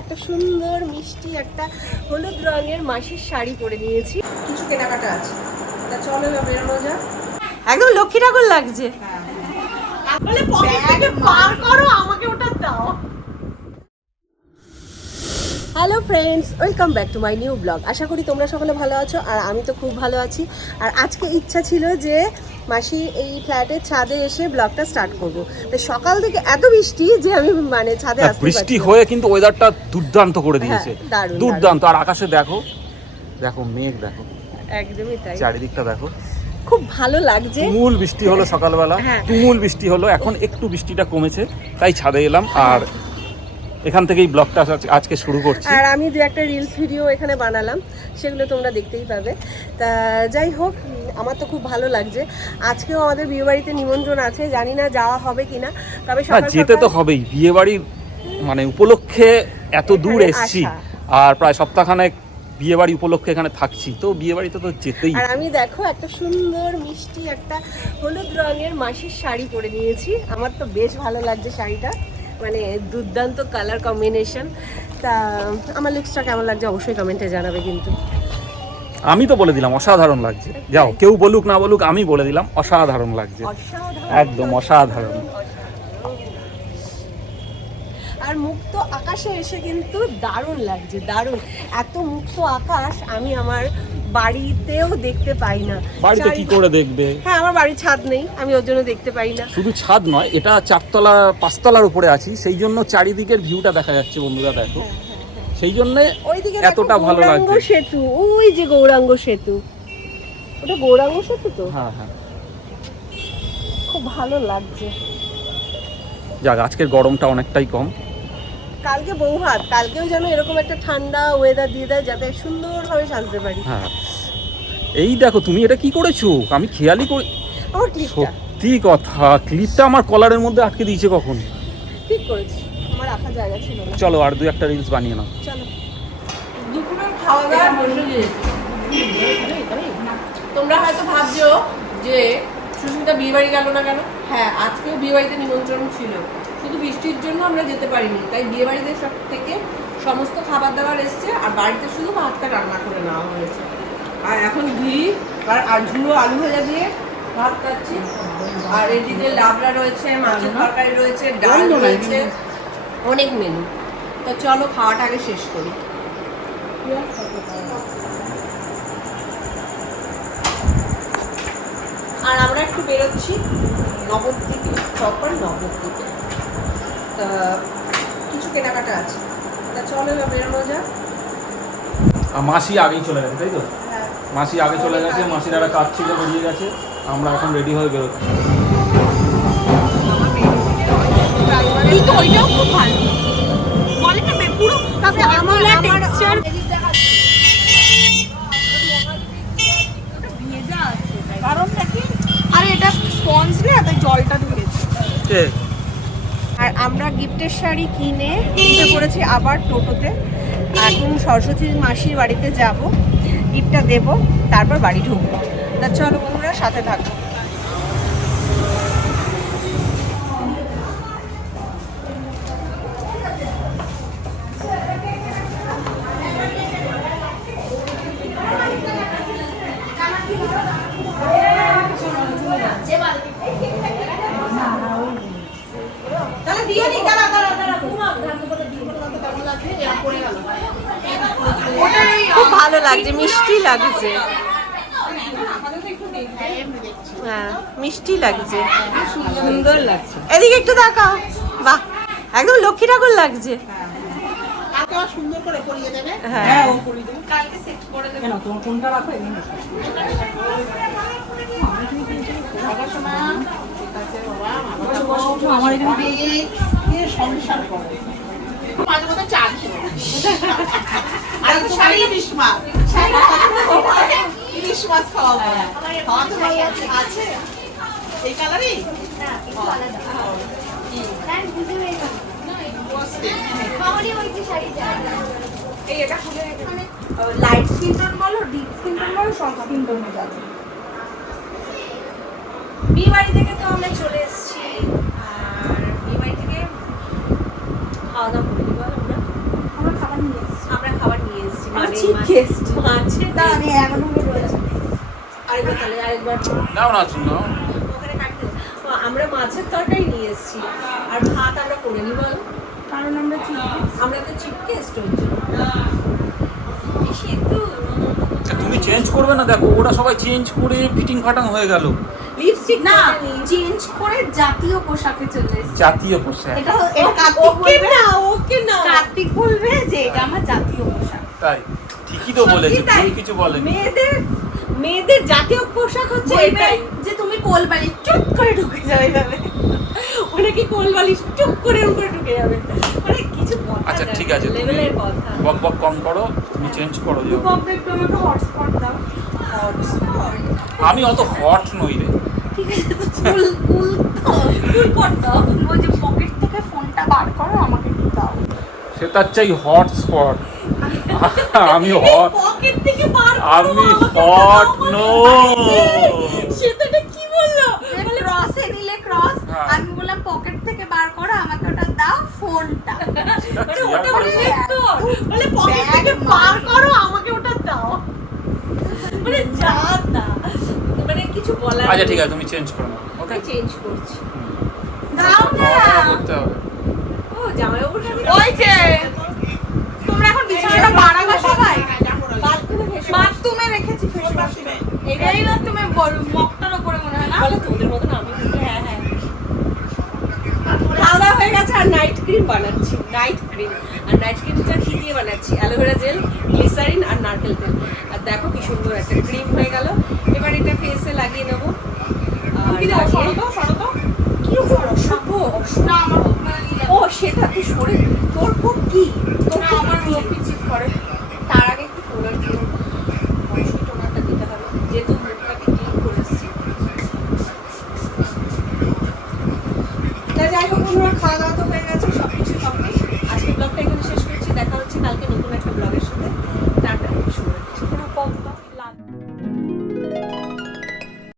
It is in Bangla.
একটা সুন্দর মিষ্টি একটা হলুদ রঙের মাসির শাড়ি পরে নিয়েছি। কিছু কেনাকাটা আছে। তা চলো এবার বেরোনো যাক। একদম লক্ষ্মী ঠাকুর লাগছে। বলে পকেট থেকে পার করো আমাকে ওটা দাও। Hello friends welcome back to my new blog আশা করি তোমরা সকলে ভালো আছো আর আমি তো খুব ভালো আছি। আর আজকে ইচ্ছা ছিল যে মাসি এই ফ্ল্যাটের ছাদে এসে ব্লগটা স্টার্ট করব। তো সকাল থেকে এত বৃষ্টি যে আমি মানে ছাদে আসতে বৃষ্টি হয়ে কিন্তু ওয়েদারটা দুর্দান্ত করে দিয়েছে। হ্যাঁ, দুর্দান্ত। আর আকাশে দেখো দেখো মেঘ দেখো। একদমই তাই। চারিদিকটা দেখো। খুব ভালো লাগছে। তুমুল বৃষ্টি হলো সকালবেলা। হ্যাঁ। তুমুল বৃষ্টি হলো। এখন একটু বৃষ্টিটা কমেছে তাই ছাদে এলাম। আর এখান থেকেই ব্লগটা আজকে শুরু করছি। আর আমি দু একটা রিলস ভিডিও এখানে বানালাম সেগুলো তোমরা দেখতেই পাবে। তা যাই হোক আমার তো খুব ভালো লাগছে। আজকেও আমাদের বিয়ে বাড়িতে নিমন্ত্রণ আছে জানি না যাওয়া হবে কিনা তবে যেতে তো হবেই। বিয়ে বাড়ির মানে উপলক্ষে এত দূর এসছি। আর প্রায় সপ্তাহখানেক বিয়ে বাড়ি উপলক্ষে এখানে থাকছি। তো বিয়ে বাড়িতে তো যেতেই। আর আমি দেখো একটা সুন্দর মিষ্টি একটা হলুদ রঙের মাসির শাড়ি পরে নিয়েছি। আমার তো বেশ ভালো লাগছে শাড়িটা। মানে দুর্দান্ত কালার কম্বিনেশন তা আমার লুকসটা কেমন লাগছে অবশ্যই কমেন্টে জানাবে কিন্তু। আমি তো বলে দিলাম অসাধারণ লাগছে। যাও কেউ বলুক না বলুক আমি বলে দিলাম অসাধারণ লাগছে। একদম অসাধারণ। আর মুক্ত আকাশে এসে কিন্তু দারুণ লাগছে দারুণ। এত মুক্ত আকাশ আমি আমার বাড়িতেও দেখতে পাই না। বাড়িতে কি করে দেখবে? হ্যাঁ আমার বাড়ির ছাদ নেই আমি ওর জন্য দেখতে পাই না। শুধু ছাদ নয় এটা চারতলা পাঁচতলার উপরে আছি। সেই জন্য চারিদিকের ভিউটা দেখা যাচ্ছে বন্ধুরা দেখো। সেই জন্য ওইদিকে এতটা ভালো লাগছে। সেতু ওই যে গৌরাঙ্গ সেতু। ওটা গৌরাঙ্গ সেতু তো? হ্যাঁ হ্যাঁ। খুব ভালো লাগছে। যাক আজকের গরমটা অনেকটাই কম। কালকে বৌভাত কালকেও যেন এরকম একটা ঠান্ডা ওয়েদার দিয়ে দেয় যাতে সুন্দরভাবে সাজতে পারি। হ্যাঁ। এই দেখো তুমি এটা কি করেছ? আমি খেয়ালই করি আমার ক্লিপটা সত্যি কথা ক্লিপটা আমার কলারের মধ্যে আটকে দিয়েছে কখন? ঠিক করেছি আমার রাখার জায়গা ছিল না। চলো আর দু একটা রিলস বানিয়ে নাও। চলো। দুপুরের খাওয়া দাওয়া বসে তোমরা হয়তো ভাবছ যে সুস্মিতা বিয়ে বাড়ি গেল না কেন? হ্যাঁ আজকেও বিয়ে বাড়িতে নিমন্ত্রণ ছিল। শুধু বৃষ্টির জন্য আমরা যেতে পারিনি। তাই বিয়ে বাড়িতে সব থেকে সমস্ত খাবার দাবার এসছে আর বাড়িতে শুধু ভাতটা রান্না করে নেওয়া হয়েছে। আর এখন ঘি আর আর ঝুড়ো আলু ভাজা দিয়ে ভাত খাচ্ছি। আর এদিকে লাবড়া রয়েছে মাছের তরকারি রয়েছে ডাল রয়েছে। অনেক মেনু। তো চলো খাওয়াটা আগে শেষ করি। আর আমরা একটু বেরোচ্ছি নবদ্বীপে প্রপার নবদ্বীপে। তা কিছু কেনাকাটা আছে। তা চলো এবার বেরোনো যাক। মাসি আগেই চলে গেছে তাই তো? হ্যাঁ। মাসি আগে চলে গেছে মাসির একটা কাজ ছিল বেরিয়ে গেছে। আমরা এখন রেডি হয়ে বেরোচ্ছি। কিন্তু ওইটাও খুব ভালো। বলে পুরো তারপরে আমার আমার কারণটা কি? আরে এটা স্পঞ্জ না? তাই জলটা ধরেছে আমরা গিফটের শাড়ি কিনে উঠে পড়েছি আবার টোটোতে। এখন সরস্বতীর মাসির বাড়িতে যাব, গিফটটা দেব, তারপর বাড়ি ঢুকবো। তা চলো বন্ধুরা, সাথে থাকব দিয়ে নি দাঁড়া দাঁড়া দাঁড়া। খুব ভালো লাগছে মিষ্টি লাগছে। হ্যাঁ মিষ্টি লাগছে। সুন্দর লাগছে। এদিকে একটু দেখাও। বাহ একদম লক্ষ্মী ঠাকুর লাগছে। সুন্দর করে পরিয়ে দেবে হ্যাঁ। ও পরিয়ে দেবে কালকে সেট করে দেবে। কোনটা রাখো আমার এখানে দিয়ে সংসার করে। মাঝে মধ্যে চা খেয়ে আর শাড়ি ইলিশ মাছ ইলিশ মাছ খাওয়াতে ভালো আছে। আছে? এই কালারই? এই এটা খুলে এখানে লাইট স্কিন টোন বলো ডিপ স্কিন টোন বলো সব স্কিন টোনে যাবে। বিয়ে বাড়ি থেকে তো আমরা চলে এসেছি আর বিয়ে বাড়ি থেকে খাওয়া দাওয়া করি বল আমরা আমরা মাছের দাঁড়া আমি এক নম্বর রয়েছে আরেকবার তাহলে আরেকবার নাও না শুনো ওখানে কাটতে আমরা মাছের তরকারি নিয়ে এসেছি। আর ভাত আমরা করে নি বল। কারণ আমরা চিপ আমরা তো চিপ গেস্ট হচ্ছে তুমি চেঞ্জ করবে না দেখো ওরা সবাই চেঞ্জ করে ফিটিং ফাটাং হয়ে গেল। লিপস্টিক না চেঞ্জ করে জাতীয় পোশাকে চলে এসেছি। জাতীয় পোশাক। এটা এটা কার্তিক বলবে। না ওকে না। কার্তিক বলবে যে এটা আমার জাতীয় পোশাক। তাই। ঠিকই তো বলেছে তাই। ভুল কিছু বলেনি। মেয়েদের মেয়েদের জাতীয় পোশাক হচ্ছে এটাই যে তুমি কোলবাড়ি চুপ করে ঢুকে যাবে এইভাবে মানে কি কোলবালিশ চুপ করে উপরে ঢুকে যাবে। মানে কিছু কথা আচ্ছা ঠিক আছে তুমি লেভেলের কথা। বক বক কম করো তুমি চেঞ্জ করো যে রূপক একটু আমাকে হটস্পট দাও। আমি অত হট নই রে। ঠিক আছে কুল কুল কুল পট দাও। ওই যে পকেট থেকে ফোনটা বার করো আমাকে একটু দাও। সে তার চাই হট স্পট আমি হট পকেট থেকে বার আমি হট নো সে তো এটা কি বলল? ক্রসে নিলে ক্রস হ্যাঁ। আমি বললাম পকেট থেকে বার করো আমাকে ওটা দাও ফোনটা মানে ওটা বলে তো বলে পকেট থেকে বার করো আমাকে ওটা দাও। মানে যা তা। মানে কিছু বলার আচ্ছা ঠিক আছে তুমি চেঞ্জ করো ওকে চেঞ্জ করছি। দাও না। করতে হবে ও জামাইবাবুর সাথে ওই যে তোমরা এখন বিছানাটা বাড়াবা সবাই বাথরুমে ভেসে বাথরুমে রেখেছি ফেস ওয়াশে এই না তুমি বল মগটার উপরে মনে হয় না বলে তোদের মতন আমি বলছি, হ্যাঁ হ্যাঁ খাওয়া দাওয়া হয়ে গেছে আর নাইট ক্রিম বানাচ্ছি নাইট ক্রিম আর নাইট ক্রিমটা কী দিয়ে বানাচ্ছি? অ্যালোভেরা জেল গ্লিসারিন আর নারকেল তেল। আর দেখো কি সুন্দর একটা ক্রিম হয়ে গেল। এবার এটা ফেসে লাগিয়ে নেব। আর সরো তো সরো তো। কি অসভ্য অসভ্য। ও সেটা তুই সরে তোর খুব কি তোর না খুব আমার কি? লোক পিচিট করে তার আগে একটু টোনার দিও অবশ্যই টোনারটা দিতে হবে যেহেতু মুখটাকে ক্লিন করেছি তা যাই হোক বন্ধুরা, খাওয়া দাওয়া তো হয়ে গেছে সব কিছু কমপ্লিট আজকে ব্লগটা এখানে শেষ করছি, দেখা হচ্ছে কালকে নতুন একটা ব্লগের